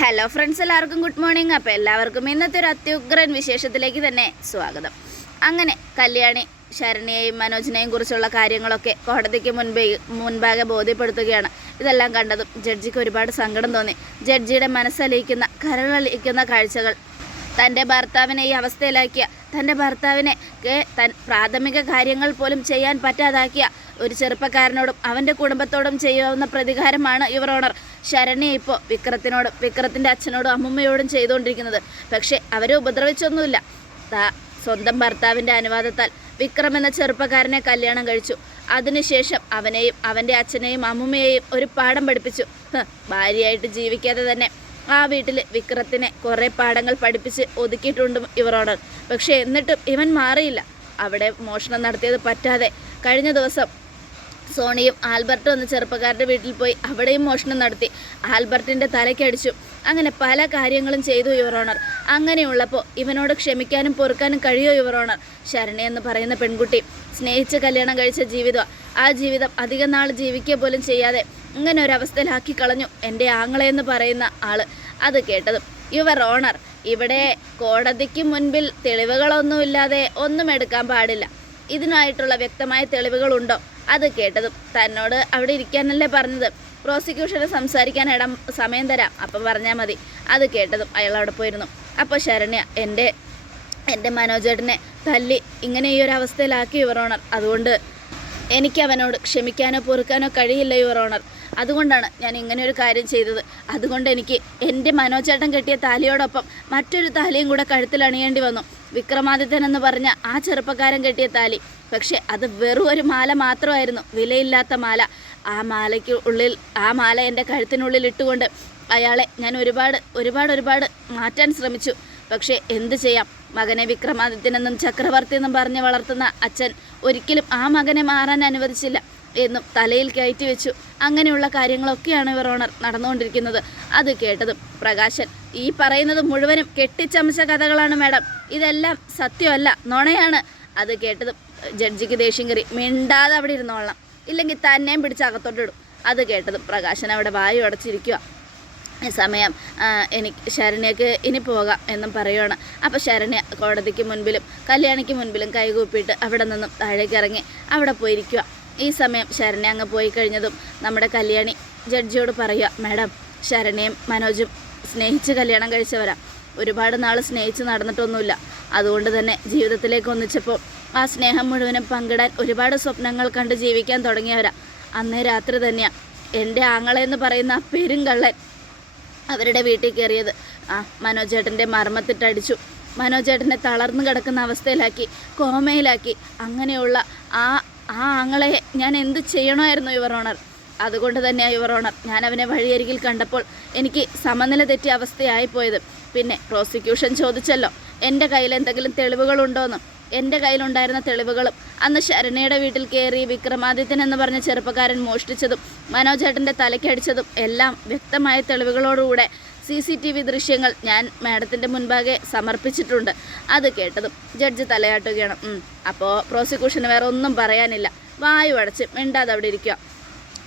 Hello friends എല്ലാവർക്കും good morning അപ്പോൾ എല്ലാവർക്കും ഇന്നത്തെ ഒരു അത്യുഗ്രൻ വിശേഷത്തിലേക്ക് തന്നെ സ്വാഗതം. അങ്ങനെ കല്യാണി ശരണിയെയും മനോജിനെയും കുറിച്ചുള്ള കാര്യങ്ങളൊക്കെ കോടതിക്ക് മുൻപേ മുൻപാകെ ബോധ്യപ്പെടുത്തുകയാണ്. ഇതെല്ലാം കണ്ടതും ജഡ്ജിക്ക് ഒരുപാട് സങ്കടം തോന്നി. ജഡ്ജിയുടെ മനസ്സലിയിക്കുന്ന കരളലിയിക്കുന്ന കാഴ്ചകൾ. തന്റെ ഭർത്താവിനെ ഈ അവസ്ഥയിലാക്കിയ തന്റെ ഭർത്താവിനെ തൻ പ്രാഥമിക കാര്യങ്ങൾ പോലും ചെയ്യാൻ പറ്റാതാക്കിയ ഒരു ചെറുപ്പക്കാരനോടും അവന്റെ കുടുംബത്തോടും ചെയ്യാവുന്ന പ്രതികാരമാണ് ഇവർ ഓണർ. ശരണ്യ ഇപ്പോൾ വിക്രത്തിനോടും വിക്രത്തിന്റെ അച്ഛനോടും അമ്മുമ്മയോടും ചെയ്തുകൊണ്ടിരിക്കുന്നത്. പക്ഷേ അവരെ ഉപദ്രവിച്ചൊന്നുമില്ല. സ്വന്തം ഭർത്താവിന്റെ അനുവാദത്താൽ വിക്രം എന്ന ചെറുപ്പക്കാരനെ കല്യാണം കഴിച്ചു. അതിനുശേഷം അവനെയും അവന്റെ അച്ഛനെയും അമ്മുമ്മയെയും ഒരു പാഠം പഠിപ്പിച്ചു. ഭാര്യയായിട്ട് ജീവിക്കാതെ തന്നെ ആ വീട്ടിൽ വിക്രത്തിനെ കുറേ പാഠങ്ങൾ പഠിപ്പിച്ച് ഒതുക്കിയിട്ടുണ്ട് ഓണർ. പക്ഷേ എന്നിട്ടും ഇവൻ മാറിയില്ല. അവിടെ മോഷണം നടത്തിയത് പറ്റാതെ കഴിഞ്ഞ ദിവസം സോണിയും ആൽബർട്ടും എന്ന ചെറുപ്പക്കാരുടെ വീട്ടിൽ പോയി അവിടെയും മോഷണം നടത്തി. ആൽബർട്ടിന്റെ തലയ്ക്കടിച്ചു അങ്ങനെ പല കാര്യങ്ങളും ചെയ്തു യുവർ ഓണർ. അങ്ങനെയുള്ളപ്പോൾ ഇവനോട് ക്ഷമിക്കാനും പൊറുക്കാനും കഴിയോ യുവർ ഓണർ? ശരണി എന്ന് പറയുന്ന പെൺകുട്ടി. സ്നേഹിച്ച് കല്യാണം കഴിച്ച ജീവിതം. ആ ജീവിതം അധികം നാൾ ജീവിക്കുക പോലും ചെയ്യാതെ ഇങ്ങനെ ഒരു കളഞ്ഞു എന്റെ ആങ്ങളെന്ന് പറയുന്ന ആൾ അത് കേട്ടതും യുവർ ഓണർ ഇവിടെ കോടതിക്ക് മുൻപിൽ തെളിവുകളൊന്നുമില്ലാതെ ഒന്നും എടുക്കാൻ പാടില്ല. ഇതിനായിട്ടുള്ള വ്യക്തമായ തെളിവുകളുണ്ടോ? അത് കേട്ടതും. തന്നോട് അവിടെ ഇരിക്കാനല്ലേ പറഞ്ഞത്. പ്രോസിക്യൂഷന് സംസാരിക്കാൻ ഇടം സമയം തരാം. അപ്പം പറഞ്ഞാൽ മതി. അത് കേട്ടതും അയാൾ അവിടെ പോയിരുന്നു. അപ്പോൾ ശരണ്യ എന്റെ എന്റെ മനോജേട്ടനെ തല്ലി ഇങ്ങനെ ഈ ഒരു അവസ്ഥയിലാക്കി യുവർ ഓണർ. അതുകൊണ്ട് എനിക്ക് അവനോട് ക്ഷമിക്കാനോ പൊറുക്കാനോ കഴിയില്ല യുവർ ഓണർ. അതുകൊണ്ടാണ് ഞാൻ ഇങ്ങനെ ഒരു കാര്യം ചെയ്തത്. അതുകൊണ്ട് എനിക്ക് എന്റെ മനോജേട്ടൻ കെട്ടിയ താലിയോടൊപ്പം മറ്റൊരു താലിയും കൂടെ കഴുത്തിൽ അണിയേണ്ടി വന്നു. വിക്രമാദിത്യൻ എന്ന് പറഞ്ഞ ആ ചെറുപ്പക്കാരൻ കെട്ടിയ താലി. പക്ഷേ അത് വെറും ഒരു മാല മാത്രമായിരുന്നു. വിലയില്ലാത്ത മാല. ആ മാലയ്ക്ക് ഉള്ളിൽ ആ മാല എന്റെ കഴുത്തിനുള്ളിൽ ഇട്ടുകൊണ്ട് അയാളെ ഞാൻ ഒരുപാട് ഒരുപാട് ഒരുപാട് മാറ്റാൻ ശ്രമിച്ചു. പക്ഷേ എന്തു ചെയ്യാം? മകനെ വിക്രമാദിത്യനെന്നും ചക്രവർത്തി എന്നും പറഞ്ഞ് വളർത്തുന്ന അച്ഛൻ ഒരിക്കലും ആ മകനെ മാറാൻ അനുവദിച്ചില്ല എന്നും തലയിൽ കയറ്റി വെച്ചു. അങ്ങനെയുള്ള കാര്യങ്ങളൊക്കെയാണ് ഇവർ ഓണർ നടന്നുകൊണ്ടിരിക്കുന്നത്. അത് കേട്ടതും പ്രകാശൻ ഈ പറയുന്നത് മുഴുവനും കെട്ടിച്ചമച്ച കഥകളാണ് മാഡം. ഇതെല്ലാം സത്യമല്ല നുണയാണ്. അത് കേട്ടതും ജഡ്ജിക്ക് ദേഷ്യം കയറി. മിണ്ടാതെ അവിടെ ഇരുന്നോളാം ഇല്ലെങ്കിൽ തന്നെയും പിടിച്ച് അകത്തോട്ടിടും അത് കേട്ടതും പ്രകാശൻ അവിടെ വായു അടച്ചിരിക്കുക സമയം എനിക്ക് ശരണ്യക്ക് ഇനി പോകാം എന്നും പറയുവാണ്. അപ്പോൾ ശരണ്യ കോടതിക്ക് മുൻപിലും കല്യാണിക്ക് മുൻപിലും കൈകൂപ്പിയിട്ട് അവിടെ നിന്നും താഴേക്ക് ഇറങ്ങി അവിടെ പോയിരിക്കുക ഈ സമയം ശരണ്യ അങ്ങ് പോയി കഴിഞ്ഞതും നമ്മുടെ കല്യാണി ജഡ്ജിയോട് പറയുക മാഡം ശരണ്യയും മനോജും സ്നേഹിച്ച് കല്യാണം കഴിച്ചവരാ. ഒരുപാട് നാൾ സ്നേഹിച്ച് നടന്നിട്ടൊന്നുമില്ല. അതുകൊണ്ട് തന്നെ ജീവിതത്തിലേക്ക് ഒന്നിച്ചപ്പോൾ ആ സ്നേഹം മുഴുവനും പങ്കിടാൻ ഒരുപാട് സ്വപ്നങ്ങൾ കണ്ട് ജീവിക്കാൻ തുടങ്ങിയവരാ. അന്നേ രാത്രി തന്നെയാണ് എന്റെ ആങ്ങളെന്ന് പറയുന്ന ആ പെരുങ്കള്ളൻ അവരുടെ വീട്ടിൽ കയറിയത്. ആ മനോജേട്ടന്റെ മർമ്മത്തിട്ടടിച്ചു. മനോജേട്ടനെ തളർന്നു കിടക്കുന്ന അവസ്ഥയിലാക്കി കോമയിലാക്കി. അങ്ങനെയുള്ള ആ ആ ആങ്ങളെ ഞാൻ എന്ത് ചെയ്യണമായിരുന്നു യുവർ ഓണർ? അതുകൊണ്ട് തന്നെയാണ് യുവർ ഓണർ. ഞാൻ അവനെ വഴിയരികിൽ കണ്ടപ്പോൾ എനിക്ക് സമനില തെറ്റിയ അവസ്ഥയായിപ്പോയത്. പിന്നെ പ്രോസിക്യൂഷൻ ചോദിച്ചല്ലോ എന്റെ കയ്യിൽ എന്തെങ്കിലും തെളിവുകളുണ്ടോയെന്ന് എന്റെ കയ്യിലുണ്ടായിരുന്ന തെളിവുകളും അന്ന് ശരണയുടെ വീട്ടിൽ കയറി വിക്രമാദിത്യൻ എന്ന് പറഞ്ഞ ചെറുപ്പക്കാരൻ മോഷ്ടിച്ചതും മനോജേട്ടന്റെ തലയ്ക്കടിച്ചതും എല്ലാം വ്യക്തമായ തെളിവുകളോടുകൂടെ സി സി ടി വി ദൃശ്യങ്ങൾ ഞാൻ മാഡത്തിന്റെ മുൻപാകെ സമർപ്പിച്ചിട്ടുണ്ട്. അത് കേട്ടതും ജഡ്ജ് തലയാട്ടുകയാണ്. അപ്പോൾ പ്രോസിക്യൂഷന് വേറെ ഒന്നും പറയാനില്ല. വായു അടച്ച് മിണ്ടാതെ അവിടെ ഇരിക്കുക.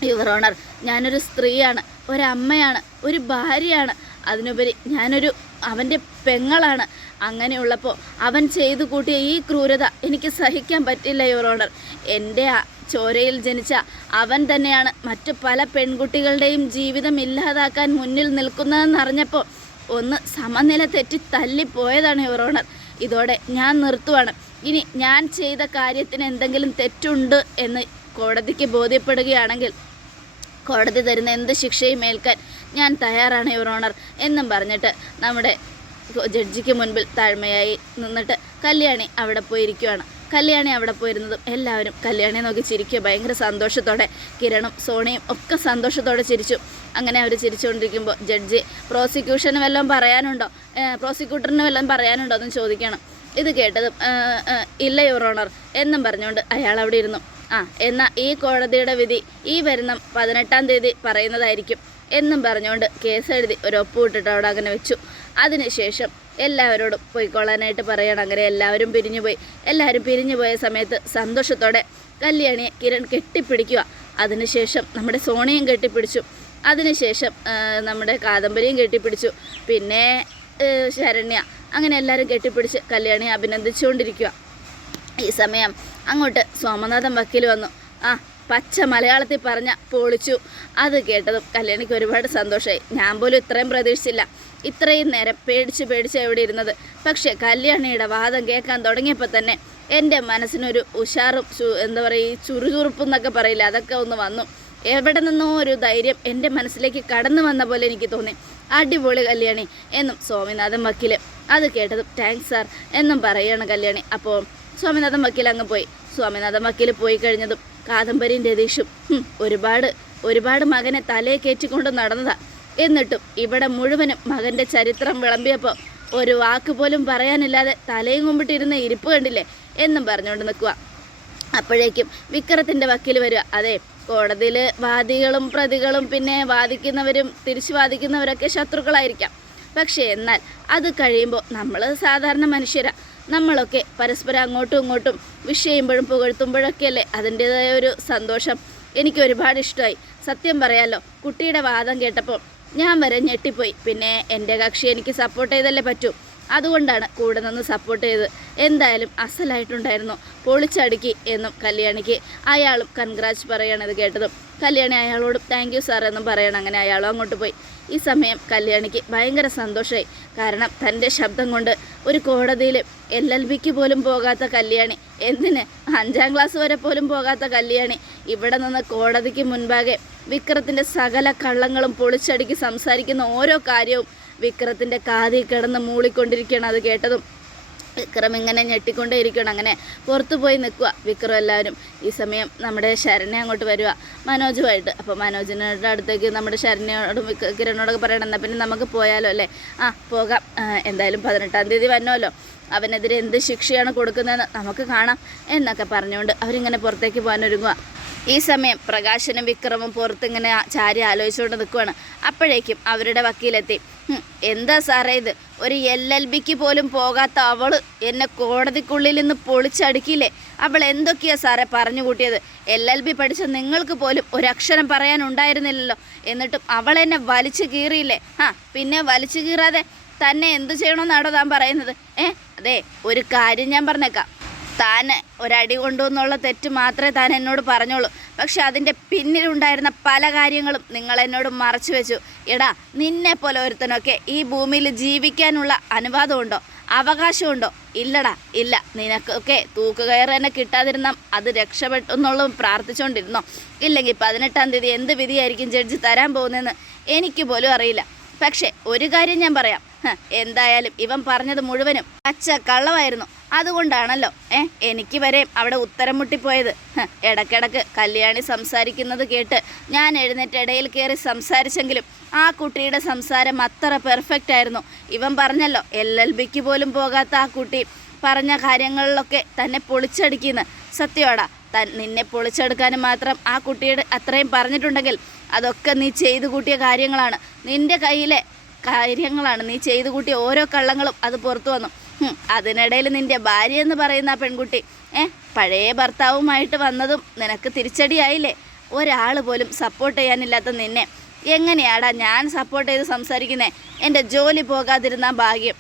യുവർ ഓണർ ഞാനൊരു സ്ത്രീയാണ് ഒരമ്മയാണ് ഒരു ഭാര്യയാണ്. അതിനുപരി ഞാനൊരു അവന്റെ പെങ്ങളാണ്. അങ്ങനെയുള്ളപ്പോൾ അവൻ ചെയ്തു കൂട്ടിയ ഈ ക്രൂരത എനിക്ക് സഹിക്കാൻ പറ്റില്ല യുവർ ഓണർ എന്റെ ചോരയിൽ ജനിച്ച അവൻ തന്നെയാണ് മറ്റു പല പെൺകുട്ടികളുടെയും ജീവിതം ഇല്ലാതാക്കാൻ മുന്നിൽ നിൽക്കുന്നതെന്നറിഞ്ഞപ്പോൾ ഒന്ന് സമനില തെറ്റി തല്ലിപ്പോയതാണ് യുവർ ഓണർ ഇതോടെ ഞാൻ നിർത്തുവാണ്. ഇനി ഞാൻ ചെയ്ത കാര്യത്തിന് എന്തെങ്കിലും തെറ്റുണ്ട് എന്ന് കോടതിക്ക് ബോധ്യപ്പെടുകയാണെങ്കിൽ കോടതി തരുന്ന എന്ത് ശിക്ഷയും ഏൽക്കാൻ ഞാൻ തയ്യാറാണ് യുവർ ഓണർ എന്നും പറഞ്ഞിട്ട് നമ്മുടെ ജഡ്ജിക്ക് മുൻപിൽ താഴ്മയായി നിന്നിട്ട് കല്യാണി അവിടെ പോയിരിക്കുവാണ്. കല്യാണി അവിടെ പോയിരുന്നതും എല്ലാവരും കല്യാണിയെ നോക്കി ചിരിക്കുക ഭയങ്കര സന്തോഷത്തോടെ കിരണും സോണിയും ഒക്കെ സന്തോഷത്തോടെ ചിരിച്ചു. അങ്ങനെ അവർ ചിരിച്ചുകൊണ്ടിരിക്കുമ്പോൾ ജഡ്ജി പ്രോസിക്യൂഷന് വല്ലതും പറയാനുണ്ടോ? പ്രോസിക്യൂട്ടറിന് വല്ലതും പറയാനുണ്ടോ? എന്ന് ചോദിക്കണം. ഇത് കേട്ടതും "ഏഹ്, ഏഹ്, ഇല്ല യുവർ ഓണർ എന്നും പറഞ്ഞുകൊണ്ട് അയാൾ അവിടെ ഇരുന്നു. ആ എന്നാൽ ഈ കോടതിയുടെ വിധി ഈ വരുന്ന പതിനെട്ടാം തീയതി പറയുന്നതായിരിക്കും. എന്നും പറഞ്ഞുകൊണ്ട് കേസ് എഴുതി ഒരു ഒപ്പ് വിട്ടിട്ട് അവിടെ അങ്ങനെ വെച്ചു. അതിനുശേഷം എല്ലാവരോടും പോയിക്കൊള്ളാനായിട്ട് പറയണം. അങ്ങനെ എല്ലാവരും പിരിഞ്ഞുപോയി. എല്ലാവരും പിരിഞ്ഞുപോയ സമയത്ത് സന്തോഷത്തോടെ കല്യാണിയെ കിരൺ കെട്ടിപ്പിടിക്കുക. അതിനുശേഷം നമ്മുടെ സോണിയും കെട്ടിപ്പിടിച്ചു. അതിനുശേഷം നമ്മുടെ കാദംബരിയും കെട്ടിപ്പിടിച്ചു. പിന്നെ ശരണ്യ. അങ്ങനെ എല്ലാവരും കെട്ടിപ്പിടിച്ച് കല്യാണിയെ അഭിനന്ദിച്ചുകൊണ്ടിരിക്കുക. ഈ സമയം അങ്ങോട്ട് സോമനാഥൻ വക്കീൽ വന്നു. ആ പച്ച മലയാളത്തിൽ പറഞ്ഞ പൊളിച്ചു. അത് കേട്ടതും കല്യാണിക്ക് ഒരുപാട് സന്തോഷമായി ഞാൻ പോലും ഇത്രയും പ്രതീക്ഷിച്ചില്ല. ഇത്രയും നേരം പേടിച്ച് പേടിച്ച് എവിടെ ഇരുന്നത്? പക്ഷേ കല്യാണിയുടെ വാദം കേൾക്കാൻ തുടങ്ങിയപ്പോൾ തന്നെ എന്റെ മനസ്സിനൊരു ഉഷാറും എന്താ പറയുക ഈ ചുറുചുറുപ്പും എന്നൊക്കെ പറയില്ല അതൊക്കെ ഒന്ന് വന്നു. എവിടെ നിന്നോ ഒരു ധൈര്യം എന്റെ മനസ്സിലേക്ക് കടന്നു വന്ന പോലെ എനിക്ക് തോന്നി. അടിപൊളി കല്യാണി എന്നും സ്വാമിനാഥൻ വക്കീൽ അത് കേട്ടതും താങ്ക്സ് സാർ എന്നും പറയുകയാണ് കല്യാണി. അപ്പോൾ സ്വാമിനാഥൻ വക്കീൽ അങ്ങ് പോയി. സ്വാമിനാഥൻ വക്കീൽ പോയി കഴിഞ്ഞതും കാദംബരിയും രതീഷും ഒരുപാട് ഒരുപാട് മകനെ തലയെ കയറ്റിക്കൊണ്ട് നടന്നതാ. എന്നിട്ടും ഇവിടെ മുഴുവനും മകന്റെ ചരിത്രം വിളമ്പിയപ്പോൾ ഒരു വാക്ക് പോലും പറയാനില്ലാതെ തലയും കുമ്പിട്ടിരുന്ന ഇരിപ്പ് കണ്ടില്ലേ എന്നും പറഞ്ഞുകൊണ്ട് നിൽക്കുക അപ്പോഴേക്കും വിക്രത്തിന്റെ വക്കീൽ വരിക. അതെ കോടതിയിൽ വാദികളും പ്രതികളും പിന്നെ വാദിക്കുന്നവരും തിരിച്ചു വാദിക്കുന്നവരൊക്കെ ശത്രുക്കളായിരിക്കാം. പക്ഷേ എന്നാൽ അത് കഴിയുമ്പോൾ നമ്മൾ സാധാരണ മനുഷ്യരാ. നമ്മളൊക്കെ പരസ്പരം അങ്ങോട്ടും ഇങ്ങോട്ടും വിഷ് ചെയ്യുമ്പോഴും പുകഴ്ത്തുമ്പോഴൊക്കെയല്ലേ അതിന്റേതായ ഒരു സന്തോഷം. എനിക്ക് ഒരുപാട് ഇഷ്ടമായി. സത്യം പറയാലോ കുട്ടിയുടെ വാദം കേട്ടപ്പോൾ ഞാൻ വരെ ഞെട്ടിപ്പോയി. പിന്നെ എന്റെ കക്ഷി എനിക്ക് സപ്പോർട്ട് ചെയ്തല്ലേ പറ്റൂ? അതുകൊണ്ടാണ് കൂടെ നിന്ന് സപ്പോർട്ട് ചെയ്ത് എന്തായാലും അസലായിട്ടുണ്ടായിരുന്നു. പൊളിച്ചടുക്കി എന്നും കല്യാണിക്ക് അയാളും കൺഗ്രാറ്റ്സ് പറയണത് കേട്ടതും. കല്യാണി അയാളോട് താങ്ക് യു സാർ എന്ന് പറയണം. അങ്ങനെ അയാളും അങ്ങോട്ട് പോയി. ഈ സമയം കല്യാണിക്ക് ഭയങ്കര സന്തോഷമായി കാരണം തന്റെ ശബ്ദം കൊണ്ട് ഒരു കോടതിയിൽ എൽ എൽ ബിക്ക് പോലും പോകാത്ത കല്യാണി എന്തിന് അഞ്ചാം ക്ലാസ് വരെ പോലും പോകാത്ത കല്യാണി ഇവിടെ നിന്ന് കോടതിക്ക് മുൻപാകെ വിക്രത്തിന്റെ സകല കള്ളങ്ങളും പൊളിച്ചടുക്കി സംസാരിക്കുന്ന ഓരോ കാര്യവും വിക്രത്തിന്റെ കാതിൽ കിടന്ന് മൂളിക്കൊണ്ടിരിക്കുകയാണ്. അത് കേട്ടതും വിക്രം ഇങ്ങനെ ഞെട്ടിക്കൊണ്ടേ ഇരിക്കണം അങ്ങനെ പുറത്തു പോയി നിൽക്കുക. വിക്രം എല്ലാവരും ഈ സമയം നമ്മുടെ ശരണ്യ അങ്ങോട്ട് വരിക മനോജുമായിട്ട്. അപ്പോൾ മനോജിനോട് അടുത്തേക്ക് നമ്മുടെ ശരണ്യോടും കിരണോടൊക്കെ പറയണം. എന്നാൽ പിന്നെ നമുക്ക് പോയാലോ അല്ലേ? ആ പോകാം. എന്തായാലും പതിനെട്ടാം തീയതി വന്നോല്ലോ അവനെതിരെ എന്ത് ശിക്ഷയാണ് കൊടുക്കുന്നതെന്ന് നമുക്ക് കാണാം. എന്നൊക്കെ പറഞ്ഞുകൊണ്ട് അവരിങ്ങനെ പുറത്തേക്ക് പോകാനൊരുങ്ങുക. ഈ സമയം പ്രകാശനും വിക്രമും പുറത്തിങ്ങനെ ചാരി ആലോചിച്ചുകൊണ്ട് നിൽക്കുവാണ്. അപ്പോഴേക്കും അവരുടെ വക്കീലെത്തി. എന്താ സാറേ ഇത്? ഒരു എൽ എൽ ബിക്ക് പോലും പോകാത്ത അവൾ എന്നെ കോടതിക്കുള്ളിൽ നിന്ന് പൊളിച്ചടുക്കില്ലേ? അവൾ എന്തൊക്കെയാ സാറേ പറഞ്ഞു കൂട്ടിയത്? എൽ എൽ ബി പഠിച്ച നിങ്ങൾക്ക് പോലും ഒരക്ഷരം പറയാനുണ്ടായിരുന്നില്ലല്ലോ എന്നിട്ടും അവൾ എന്നെ വലിച്ചു കീറിയില്ലേ? ആ പിന്നെ വലിച്ചു കീറാതെ തന്നെ എന്തു ചെയ്യണമെന്നാണോ താൻ പറയുന്നത്? ഏ അതെ ഒരു കാര്യം ഞാൻ പറഞ്ഞേക്കാം. താൻ ഒരടി കൊണ്ടു എന്നുള്ള തെറ്റ് മാത്രമേ താൻ എന്നോട് പറഞ്ഞോളൂ. പക്ഷെ അതിന്റെ പിന്നിലുണ്ടായിരുന്ന പല കാര്യങ്ങളും നിങ്ങൾ എന്നോട് മറച്ചു വെച്ചു. എടാ നിന്നെ പോലെ ഒരുത്തനൊക്കെ ഈ ഭൂമിയിൽ ജീവിക്കാനുള്ള അനുവാദമുണ്ടോ? അവകാശമുണ്ടോ? ഇല്ലടാ ഇല്ല. നിനക്കൊക്കെ തൂക്കുകയർ തന്നെ കിട്ടാതിരുന്ന അത് രക്ഷപ്പെട്ടെന്നുള്ളതും പ്രാർത്ഥിച്ചുകൊണ്ടിരുന്നോ? ഇല്ലെങ്കിൽ പതിനെട്ടാം തീയതി എന്ത് വിധിയായിരിക്കും ജഡ്ജി തരാൻ പോകുന്നതെന്ന് എനിക്ക് പോലും അറിയില്ല. പക്ഷേ ഒരു കാര്യം ഞാൻ പറയാം. എന്തായാലും ഇവൻ പറഞ്ഞത് മുഴുവനും അച്ഛ കള്ളമായിരുന്നു അതുകൊണ്ടാണല്ലോ. ഏ എനിക്ക് വരെ അവിടെ ഉത്തരം മുട്ടിപ്പോയത്. ഇടക്കിടക്ക് കല്യാണി സംസാരിക്കുന്നത് കേട്ട് ഞാൻ എഴുന്നേറ്റ് ഇടയിൽ കയറി സംസാരിച്ചെങ്കിലും ആ കുട്ടിയുടെ സംസാരം അത്ര പെർഫെക്റ്റ് ആയിരുന്നു. ഇവൻ പറഞ്ഞല്ലോ എൽ എൽ ബിക്ക് പോലും പോകാത്ത ആ കുട്ടി പറഞ്ഞ കാര്യങ്ങളിലൊക്കെ തന്നെ പൊളിച്ചടുക്കിന്ന്. സത്യമാടാ തൻ നിന്നെ പൊളിച്ചെടുക്കാനും മാത്രം ആ കുട്ടിയുടെ അത്രയും പറഞ്ഞിട്ടുണ്ടെങ്കിൽ അതൊക്കെ നീ ചെയ്തു കൂട്ടിയ കാര്യങ്ങളാണ്. നിന്റെ കയ്യിലെ കാര്യങ്ങളാണ്. നീ ചെയ്തു കൂട്ടിയ ഓരോ കള്ളങ്ങളും അത് പുറത്തു വന്നു. അതിനിടയിൽ നിന്റെ ഭാര്യ എന്ന് പറയുന്ന ആ പെൺകുട്ടി ഏ പഴയ ഭർത്താവുമായിട്ട് വന്നതും നിനക്ക് തിരിച്ചടിയായില്ലേ? ഒരാൾ പോലും സപ്പോർട്ട് ചെയ്യാനില്ലാത്ത നിന്നെ. എങ്ങനെയാടാ ഞാൻ സപ്പോർട്ട് ചെയ്ത് സംസാരിക്കുന്നേ? എന്റെ ജോലി പോകാതിരുന്ന ഭാഗ്യം.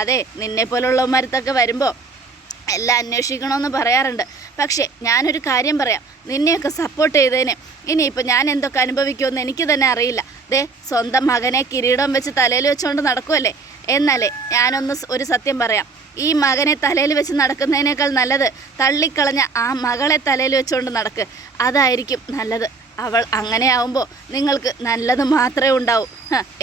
അതെ നിന്നെ പോലുള്ളവന്മാരത്തൊക്കെ വരുമ്പോൾ എല്ലാം അന്വേഷിക്കണമെന്ന് പറയാറുണ്ട്. പക്ഷേ ഞാനൊരു കാര്യം പറയാം. നിന്നെയൊക്കെ സപ്പോർട്ട് ചെയ്തതിന് ഇനിയിപ്പോൾ ഞാൻ എന്തൊക്കെ അനുഭവിക്കുമെന്ന് എനിക്ക് തന്നെ അറിയില്ല. ദേ സ്വന്തം മകനെ കിരീടം വെച്ച് തലയിൽ വെച്ചുകൊണ്ട് നടക്കുമല്ലേ എന്നാലേ ഞാനൊന്ന് ഒരു സത്യം പറയാം. ഈ മകനെ തലയിൽ വെച്ച് നടക്കുന്നതിനേക്കാൾ നല്ലത് തള്ളിക്കളഞ്ഞ ആ മകളെ തലയിൽ വെച്ചുകൊണ്ട് നടക്ക്. അതായിരിക്കും നല്ലത്. അവൾ അങ്ങനെ ആവുമ്പോൾ നിങ്ങൾക്ക് നല്ലത് മാത്രമേ ഉണ്ടാവൂ.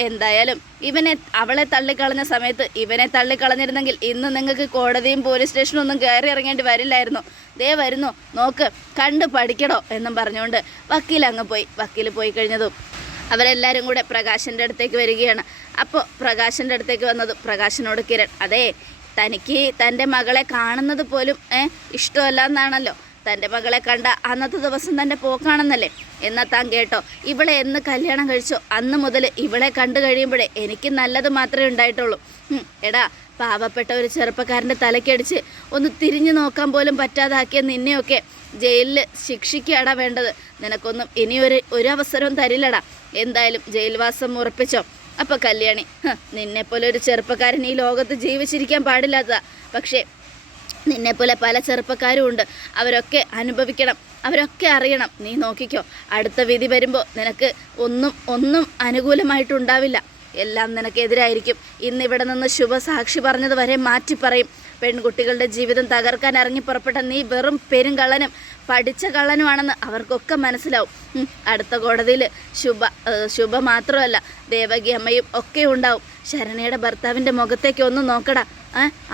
എന്തായാലും ഇവനെ അവളെ തള്ളിക്കളഞ്ഞ സമയത്ത് ഇവനെ തള്ളിക്കളഞ്ഞിരുന്നെങ്കിൽ ഇന്ന് നിങ്ങൾക്ക് കോടതിയും പോലീസ് സ്റ്റേഷനും ഒന്നും കയറി ഇറങ്ങേണ്ടി വരില്ലായിരുന്നു. ദേ വരുന്നു. നോക്ക് കണ്ട് പഠിക്കണോ എന്നും പറഞ്ഞുകൊണ്ട് വക്കീൽ അങ്ങ് പോയി. വക്കീൽ പോയി കഴിഞ്ഞതും അവരെല്ലാവരും കൂടെ പ്രകാശന്റെ അടുത്തേക്ക് വരികയാണ്. അപ്പോൾ പ്രകാശന്റെ അടുത്തേക്ക് വന്നത് പ്രകാശനോട് കിരൺ. അതെ തനിക്ക് തന്റെ മകളെ കാണുന്നത് പോലും ഇഷ്ടമല്ല എന്നാണല്ലോ. തന്റെ മകളെ കണ്ട അന്നത്തെ ദിവസം തന്റെ പോക്കാണെന്നല്ലേ. എന്നാൽ താൻ കേട്ടോ ഇവളെ എന്ന് കല്യാണം കഴിച്ചോ? അന്ന് മുതൽ ഇവളെ കണ്ടു കഴിയുമ്പോഴേ എനിക്ക് നല്ലത് മാത്രമേ ഉണ്ടായിട്ടുള്ളൂ. എടാ പാവപ്പെട്ട ഒരു ചെറുപ്പക്കാരന്റെ തലക്കടിച്ച് ഒന്ന് തിരിഞ്ഞു നോക്കാൻ പോലും പറ്റാതാക്കിയ നിന്നെയൊക്കെ ജയിലിൽ ശിക്ഷിക്കുകയാണ് വേണ്ടത്. നിനക്കൊന്നും ഇനിയൊരു ഒരു അവസരവും തരില്ലടാ. എന്തായാലും ജയിൽവാസം ഉറപ്പിച്ചോ? അപ്പോൾ കല്യാണി നിന്നെപ്പോലെ ഒരു ചെറുപ്പക്കാരൻ ഈ ലോകത്ത് ജീവിച്ചിരിക്കാൻ പാടില്ലാത്തതാ. പക്ഷേ നിന്നെപ്പോലെ പല ചെറുപ്പക്കാരും ഉണ്ട്. അവരൊക്കെ അനുഭവിക്കണം അവരൊക്കെ അറിയണം. നീ നോക്കിക്കോ അടുത്ത വിധി വരുമ്പോൾ നിനക്ക് ഒന്നും ഒന്നും അനുകൂലമായിട്ടുണ്ടാവില്ല. എല്ലാം നിനക്കെതിരായിരിക്കും. ഇന്നിവിടെ നിന്ന് ശുഭസാക്ഷി പറഞ്ഞത് വരെ മാറ്റി പറയും പെൺകുട്ടികളുടെ ജീവിതം തകർക്കാൻ ഇറങ്ങി പുറപ്പെട്ട നീ വെറും പെരുങ്കള്ളനും പഠിച്ച കള്ളനുമാണെന്ന് അവർക്കൊക്കെ മനസ്സിലാവും. അടുത്ത കോടതിയിൽ ശുഭ ശുഭ മാത്രമല്ല ദേവകി അമ്മയും ഒക്കെ ഉണ്ടാവും. ശരണയുടെ ഭർത്താവിന്റെ മുഖത്തേക്ക് ഒന്ന് നോക്കടാ.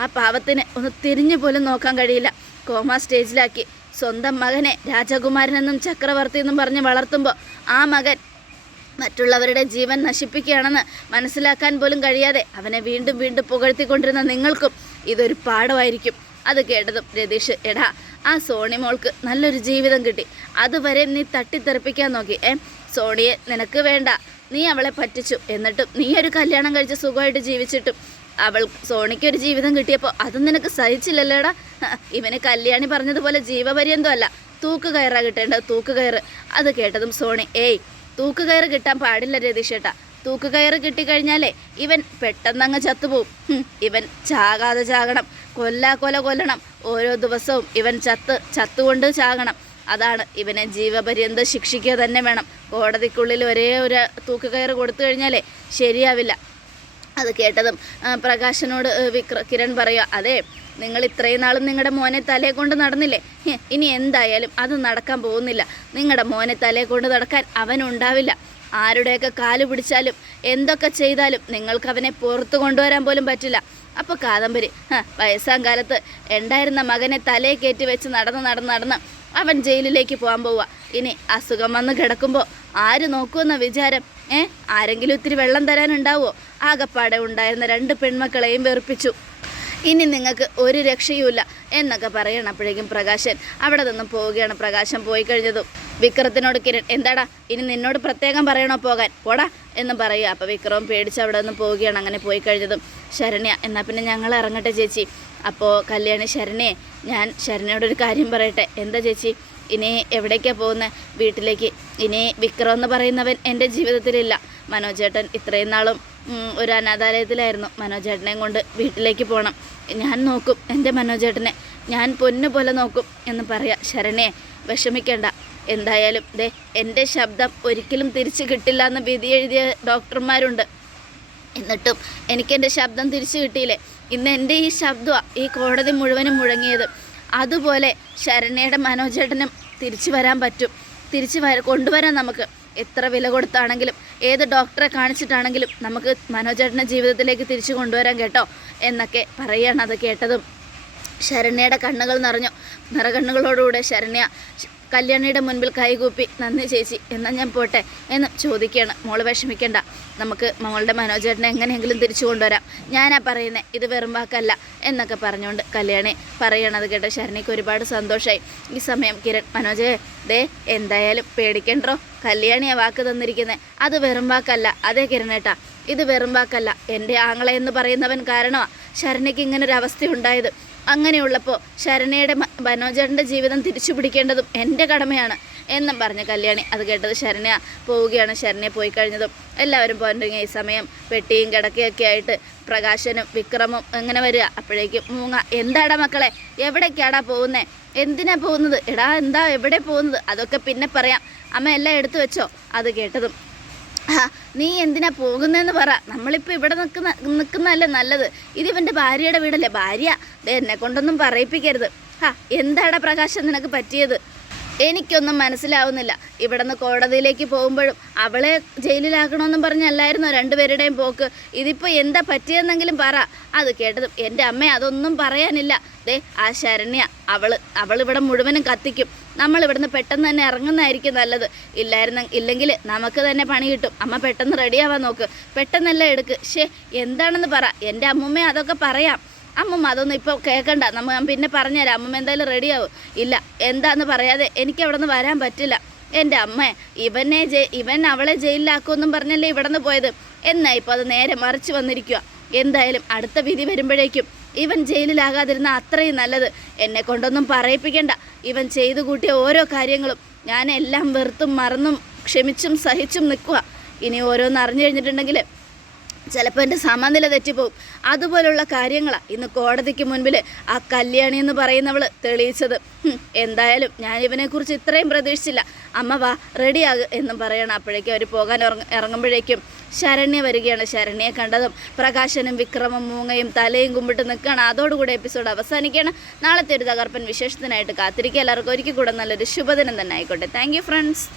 ആ പാവത്തിന് ഒന്ന് തിരിഞ്ഞു പോലും നോക്കാൻ കഴിയില്ല. കോമ സ്റ്റേജിലാക്കി. സ്വന്തം മകനെ രാജകുമാരനെന്നും ചക്രവർത്തി എന്നും പറഞ്ഞ് വളർത്തുമ്പോൾ ആ മകൻ മറ്റുള്ളവരുടെ ജീവൻ നശിപ്പിക്കുകയാണെന്ന് മനസ്സിലാക്കാൻ പോലും കഴിയാതെ അവനെ വീണ്ടും വീണ്ടും പുകഴ്ത്തിക്കൊണ്ടിരുന്ന നിങ്ങൾക്കും ഇതൊരു പാഠമായിരിക്കും. അത് കേട്ടതും രതീഷ് എടാ ആ സോണി മോൾക്ക് നല്ലൊരു ജീവിതം കിട്ടി. അതുവരെ നീ തട്ടിത്തെറിപ്പിക്കാൻ നോക്കി. ഏ സോണിയെ നിനക്ക് വേണ്ട. നീ അവളെ പറ്റിച്ചു. എന്നിട്ടും നീ ഒരു കല്യാണം കഴിച്ച് സുഖമായിട്ട് ജീവിച്ചിട്ടും. അവൾ സോണിക്ക് ഒരു ജീവിതം കിട്ടിയപ്പോൾ അതും നിനക്ക് സഹിച്ചില്ലല്ലേടാ? ഇവന് കല്യാണി പറഞ്ഞതുപോലെ ജീവപര്യന്തം അല്ല തൂക്കുകയറാ കിട്ടേണ്ടത് തൂക്ക് കയറ്. അത് കേട്ടതും സോണി ഏയ് തൂക്ക് കയറ് കിട്ടാൻ പാടില്ല രതീഷേട്ടാ. തൂക്കുകയറ് കിട്ടിക്കഴിഞ്ഞാലേ ഇവൻ പെട്ടെന്നങ്ങ് ചത്തുപോകും ഇവൻ ചാകാതെ ചാകണം. കൊല്ലാ കൊല കൊല്ലണം. ഓരോ ദിവസവും ഇവൻ ചത്ത് ചത്തുകൊണ്ട് ചാകണം. അതാണ് ഇവനെ ജീവപര്യന്തം ശിക്ഷിക്കുക തന്നെ വേണം. കോടതിക്കുള്ളിൽ ഒരേ ഒരു തൂക്കുകയറ് കൊടുത്തു കഴിഞ്ഞാലേ ശരിയാവില്ല. അത് കേട്ടതും പ്രകാശനോട് വിക്ര കിരൺ പറയുക അതെ നിങ്ങൾ ഇത്രയും നാളും നിങ്ങളുടെ മോനെ തലയെ കൊണ്ട് നടന്നില്ലേ? ഇനി എന്തായാലും അത് നടക്കാൻ പോകുന്നില്ല. നിങ്ങളുടെ മോനെ തലയെ കൊണ്ട് നടക്കാൻ അവനുണ്ടാവില്ല ആരുടെയൊക്കെ കാൽ പിടിച്ചാലും എന്തൊക്കെ ചെയ്താലും നിങ്ങൾക്ക് അവനെ പുറത്തു കൊണ്ടുവരാൻ പോലും പറ്റില്ല. അപ്പോൾ കാദംബരി വയസ്സാം കാലത്ത് ഉണ്ടായിരുന്ന മകനെ തലയെ കയറ്റി വെച്ച് നടന്ന് നടന്ന് നടന്ന് അവൻ ജയിലിലേക്ക് പോകാൻ പോവുക. ഇനി അസുഖം വന്ന് കിടക്കുമ്പോൾ ആര് നോക്കുമെന്ന വിചാരം ഏ? ആരെങ്കിലും ഇത്തിരി വെള്ളം തരാനുണ്ടാവുമോ ആകപ്പാടെ ഉണ്ടായിരുന്ന രണ്ട് പെൺമക്കളെയും വെറുപ്പിച്ചു. ഇനി നിങ്ങൾക്ക് ഒരു രക്ഷയുമില്ല എന്നൊക്കെ പറയണം അപ്പോഴേക്കും പ്രകാശൻ. അവിടെ നിന്നും പോവുകയാണ് പ്രകാശം പോയി കഴിഞ്ഞതും. വിക്രത്തിനോട് കിരൺ എന്താടാ? ഇനി നിന്നോട് പ്രത്യേകം പറയണോ പോകാൻ? പോടാ എന്ന് പറയുക. അപ്പോൾ വിക്രവും പേടിച്ച് അവിടെ നിന്ന് പോവുകയാണ് അങ്ങനെ പോയി കഴിഞ്ഞതും. ശരണ്യ എന്നാൽ പിന്നെ ഞങ്ങൾ ഇറങ്ങട്ടെ ചേച്ചി. അപ്പോൾ കല്യാണി ശരണ്യെ ഞാൻ ശരണ്യോടൊരു കാര്യം പറയട്ടെ. എന്താ ചേച്ചി? ഇനി എവിടേക്കാണ് പോകുന്നത് വീട്ടിലേക്ക്. ഇനി വിക്രം എന്ന് പറയുന്നവൻ എന്റെ ജീവിതത്തിലില്ല. മനോജേട്ടൻ ഇത്രയും നാളും ഒരു അനാഥാലയത്തിലായിരുന്നു. മനോജേട്ടനെയും കൊണ്ട് വീട്ടിലേക്ക് പോകണം ഞാൻ നോക്കും എന്റെ മനോജേട്ടനെ. ഞാൻ പൊന്നു പോലെ നോക്കും എന്ന് പറയാം ശരണേ വിഷമിക്കേണ്ട. എന്തായാലും ദേ എന്റെ ശബ്ദം ഒരിക്കലും തിരിച്ചു കിട്ടില്ല എന്ന് വിധി എഴുതിയ ഡോക്ടർമാരുണ്ട്. എന്നിട്ടും എനിക്കെന്റെ ശബ്ദം തിരിച്ചു കിട്ടിയില്ലേ? ഇന്ന് എന്റെ ഈ ശബ്ദമാണ് ഈ കോടതി മുഴുവനും മുഴങ്ങിയത്. അതുപോലെ ശരണയുടെ മനോജേട്ടനും തിരിച്ചു വരാൻ പറ്റും. തിരിച്ചു വര കൊണ്ടുവരാൻ നമുക്ക്. എത്ര വില കൊടുത്താണെങ്കിലും ഏത് ഡോക്ടറെ കാണിച്ചിട്ടാണെങ്കിലും നമുക്ക് മനോജേട്ടന്റെ ജീവിതത്തിലേക്ക് തിരിച്ചു കൊണ്ടുവരാൻ കേട്ടോ എന്നൊക്കെ പറയാണ് അത് കേട്ടതും. ശരണ്യയുടെ കണ്ണുകൾ നിറഞ്ഞു. നിറകണ്ണുകളോടുകൂടെ ശരണ്യ കല്യാണിയുടെ മുൻപിൽ കൈകൂപ്പി നന്ദി ചേച്ചി എന്നാൽ ഞാൻ പോട്ടെ? എന്ന് ചോദിക്കുകയാണ്. മോൾ വിഷമിക്കേണ്ട. നമുക്ക് മോളുടെ മനോജേട്ടനെ എങ്ങനെയെങ്കിലും തിരിച്ചു കൊണ്ടുവരാം. ഞാനാ പറയുന്നത് ഇത് വെറും വാക്കല്ല എന്നൊക്കെ പറഞ്ഞുകൊണ്ട് കല്യാണി പറയണത് കേട്ട് ശരണിക്ക് ഒരുപാട് സന്തോഷമായി ഈ സമയം കിരൺ മനോജയെ ദേ എന്തായാലും പേടിക്കണ്ടോ? കല്യാണി ആ വാക്ക് തന്നിരിക്കുന്നത് അത് വെറും വാക്കല്ല. അതേ കിരണേട്ടാ ഇത് വെറും വാക്കല്ല. എന്റെ ആങ്ങളെ എന്ന് പറയുന്നവൻ കാരണമാണ് ശരണിക്ക് ഇങ്ങനൊരവസ്ഥ ഉണ്ടായത് അങ്ങനെയുള്ളപ്പോൾ ശരണയുടെ മനോജേട്ടന്റെ ജീവിതം തിരിച്ചു പിടിക്കേണ്ടതും എന്റെ കടമയാണ് എന്നും പറഞ്ഞ കല്യാണി. അത് കേട്ടത് ശരണ്യ പോവുകയാണ്. ശരണ്യ പോയി കഴിഞ്ഞതും എല്ലാവരും പോകാൻ ഈ സമയം പെട്ടിയും കിടക്കയൊക്കെ ആയിട്ട് പ്രകാശനും വിക്രമും എങ്ങനെ വരിക. അപ്പോഴേക്കും മൂങ്ങ എന്താടാ മക്കളെ എവിടേക്കാടാ പോകുന്നേ? എന്തിനാ പോകുന്നത്? എടാ എന്താ എവിടെ പോകുന്നത്? അതൊക്കെ പിന്നെ പറയാം. അമ്മ എല്ലാം എടുത്തു വെച്ചോ? അത് കേട്ടതും നീ എന്തിനാ പോകുന്നതെന്ന് പറ. നമ്മളിപ്പോൾ ഇവിടെ നിൽക്കുന്ന നിൽക്കുന്നതല്ലേ നല്ലത്. ഇത് ഇവന്റെ ഭാര്യയുടെ വീടല്ലേ? ഭാര്യ എന്നെ കൊണ്ടൊന്നും പറയിപ്പിക്കരുത്. ആ എന്താടാ പ്രകാശം നിനക്ക് പറ്റിയത്? എനിക്കൊന്നും മനസ്സിലാവുന്നില്ല. ഇവിടെ നിന്ന് കോടതിയിലേക്ക് പോകുമ്പോഴും അവളെ ജയിലിലാക്കണമെന്നും പറഞ്ഞല്ലായിരുന്നു രണ്ടുപേരുടെയും പോക്ക്? ഇതിപ്പോൾ എന്താ പറ്റിയെന്നെങ്കിലും പറ. അത് കേട്ടതും എന്റെ അമ്മ അതൊന്നും പറയാനില്ല. ദേ ആ ശരണ്യ അവൾ അവളിവിടെ മുഴുവനും കത്തിക്കും. നമ്മൾ ഇവിടുന്ന് പെട്ടെന്ന് തന്നെ ഇറങ്ങുന്നതായിരിക്കും നല്ലത്. ഇല്ലായിരുന്ന ഇല്ലെങ്കിൽ നമുക്ക് തന്നെ പണി കിട്ടും. അമ്മ പെട്ടെന്ന് റെഡിയാവാൻ നോക്ക്. പെട്ടെന്നല്ല എടുക്ക്. ഷേ എന്താണെന്ന് പറ. എന്റെ അമ്മുമ്മ അതൊക്കെ പറയാം. അമ്മമ്മ അതൊന്നും ഇപ്പോൾ കേൾക്കണ്ട നമ്മൾ പിന്നെ പറഞ്ഞുതരാം. അമ്മമ്മ എന്തായാലും റെഡിയാവും ഇല്ല എന്താന്ന് പറയാതെ എനിക്ക് അവിടെ നിന്ന് വരാൻ പറ്റില്ല. എന്റെ അമ്മ ഇവനെ ജയി ഇവൻ അവളെ ജയിലിലാക്കുമെന്നും പറഞ്ഞല്ലേ ഇവിടെ നിന്ന് പോയത്. എന്നാ ഇപ്പോൾ അത് നേരെ മറിച്ച് വന്നിരിക്കുക എന്തായാലും അടുത്ത വിധി വരുമ്പോഴേക്കും ഇവൻ ജയിലിലാകാതിരുന്ന അത്രയും നല്ലത്. എന്നെ കൊണ്ടൊന്നും പറയിപ്പിക്കണ്ട. ഇവൻ ചെയ്തു കൂട്ടിയ ഓരോ കാര്യങ്ങളും ഞാൻ എല്ലാം വെറുത്തും മറന്നും ക്ഷമിച്ചും സഹിച്ചും നിൽക്കുക ഇനി ഓരോന്ന് അറിഞ്ഞു കഴിഞ്ഞിട്ടുണ്ടെങ്കിൽ ചിലപ്പോൾ എന്റെ സമനില തെറ്റിപ്പോവും. അതുപോലുള്ള കാര്യങ്ങളാണ് ഇന്ന് കോടതിക്ക് മുൻപിൽ ആ കല്യാണി എന്ന് പറയുന്നവൾ തെളിയിച്ചത്. എന്തായാലും ഞാൻ ഇവനെക്കുറിച്ച് ഇത്രയും പ്രതീക്ഷിച്ചില്ല. അമ്മ വാ റെഡിയാകുക എന്നും പറയണം. അപ്പോഴേക്കും അവർ പോകാൻ ഇറങ്ങ ഇറങ്ങുമ്പോഴേക്കും ശരണ്യ വരികയാണ്. ശരണ്യെ കണ്ടതും പ്രകാശനും വിക്രമം മൂങ്ങയും തലയും കുമ്പിട്ട് നിൽക്കുകയാണ്. അതോടുകൂടി എപ്പിസോഡ് അവസാനിക്കുകയാണ്. നാളത്തെ ഒരു തകർപ്പൻ വിശേഷത്തിനായിട്ട് കാത്തിരിക്കുക. എല്ലാവർക്കും ഒരിക്കൽ കൂടെ നല്ലൊരു ശുഭദിനം തന്നെ ആയിക്കോട്ടെ. Thank friends